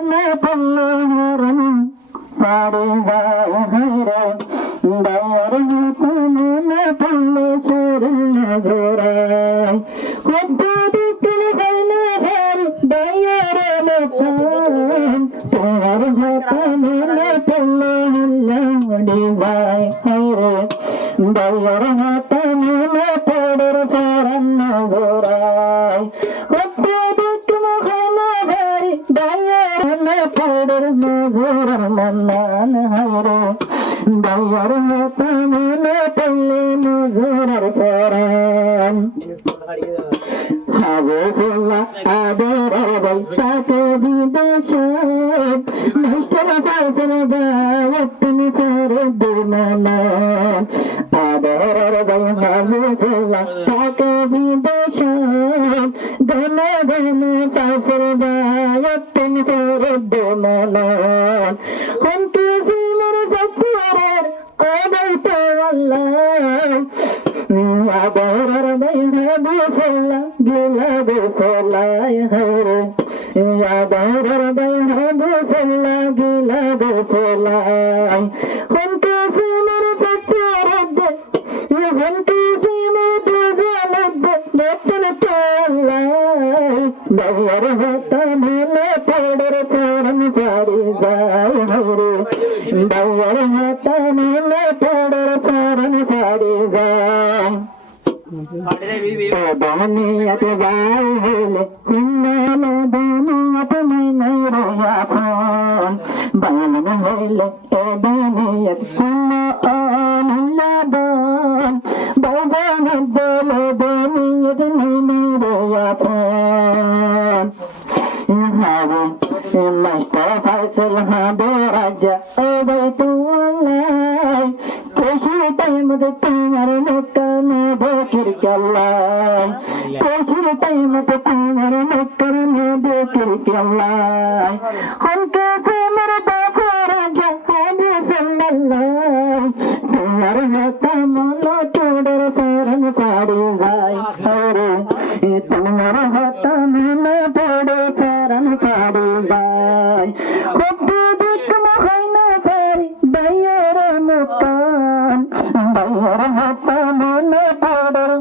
মনে পড়লে হরণ পারে যায় হায়রে দয়ার মতো মনে পড়লে শরীর জোড়ায় কত বিকেল গাইলে ঘর দয়ার মতো তোমার মতো মনে পড়লে হল্লাড়ি যায় হায়রে দয়ার মতো মনে পড়ে পরাণ জোড়ায় কত বিকেল গাইলে ঘর দয়ার পড়ে নজর মন্নান হায়রে দয়ার মতো মনে পড়লে নজর পরাণ হবে সোলা আদর বৈতাকে বিদেশ নিষ্ঠল ফাসল গায়ক তুমি করে দুমন আদর বৈ হবে সোলা তাকে বিদেশ ধনে ধনে ফাসল গায়ক তুমি করে দুমন হন্তি সিমর জপুরের কবই তো আল্লাহ আদর বৈ হবে সোলা গিলাদ ফলায় হরে আদর বৈ হবে সোলা গিলাদ ফলায় হন্তি সিমর জপুরের হন্তি সিমর দুজনের বতন তো আল্লাহ দয়ার হতা মনে পড়ে পরম পারি যায় হরে দয়ার হতা মনে পড়ে পরম পারি যায় দুনিয়াত বাই হলে কুন্নাল দুনিয়াত নাই রয়া ফোন বালন হইলে এ দুনিয়াত কুন্না অনলাদন বাবান বলে দুনিয়াত নাই রয়া ফোন হবে মাস্টার ফাইসল হবে রাজা ও বাইতুল্লাহ খুশি টাইম তোমার মকানে বকির কাল্লাই খুশির টাইম তোমার মকানে বকির কাল্লাই হনকে তোমার বাবা রাজা হবে সাল্লাল্লাহ তোমার হাতে মন তোড়ের পরন পাড়ি যায় হরে তোমার হাতে মন তোড়ে পরন পাড়ি যায় কত বিকম হয় না পারি দয়ার মকান দয়ার হাতে মন তোড়ের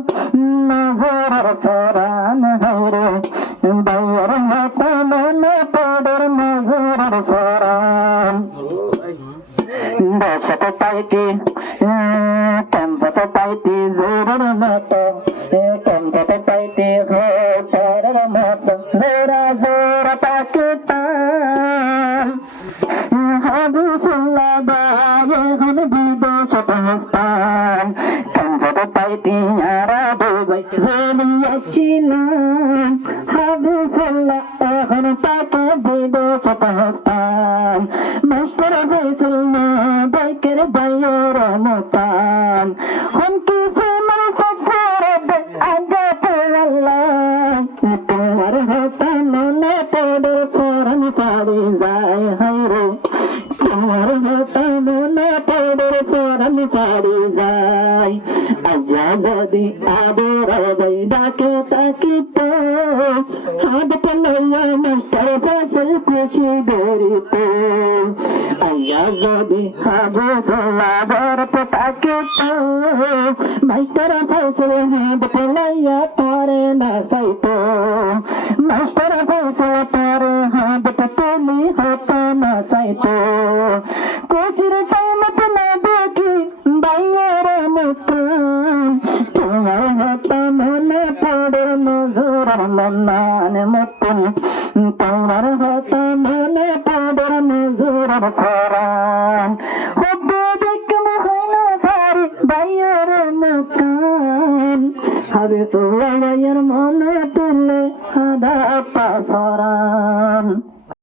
নজর পরাণ হরে দয়ার হাতে মন তোড়ের নজর পরাণ দশত পাইতি টেম্পত পাইতি জোরের মতো টেম্পত পাইতি হোটারের মতো জোরা জোরা পাকিস্তান হাবিসুল্লাহ বাবা হন বিদেশত হস্তান টেম্পত পাইতি আরা দুবাই জেলিয়াছিলাম হাবিসুল্লাহ এখন তাকে বিদেশত হস্তান মাস্টার ফাইসল বাইকের বাইর মতান হনকি ফেমার ফখর আগে আল্লাহ তোমার হতা মনে পড়ে পরাণ পাড়ি যায় হায়রে তোমার হতা মনে পড়ে পরাণ পাড়ি যায় আজাদি আদর বৈ ডাকে তাকিত হাত পলাইয়া মাস্টার ফাইসল খুশি বেরিত আজাদি হাবে সোলা বরত তাকিত মাস্টার ফাইসল হাত পলাইয়া পারে না সাইত মাস্টার ফাইসল পারে হাত তুলি হতা না সাইত কোচির টাইম না দেখি বাইয়ের মতন তোমার হতা মনে পড়ে নজর মন্নান মতন তোমার হতা মনে পড়ে নজর পরাণ হবে বিকম হয় না পারি বাইয়ের মকান হবে সোলা বাইয়ের মনে তুলে হাদা পা পরাণ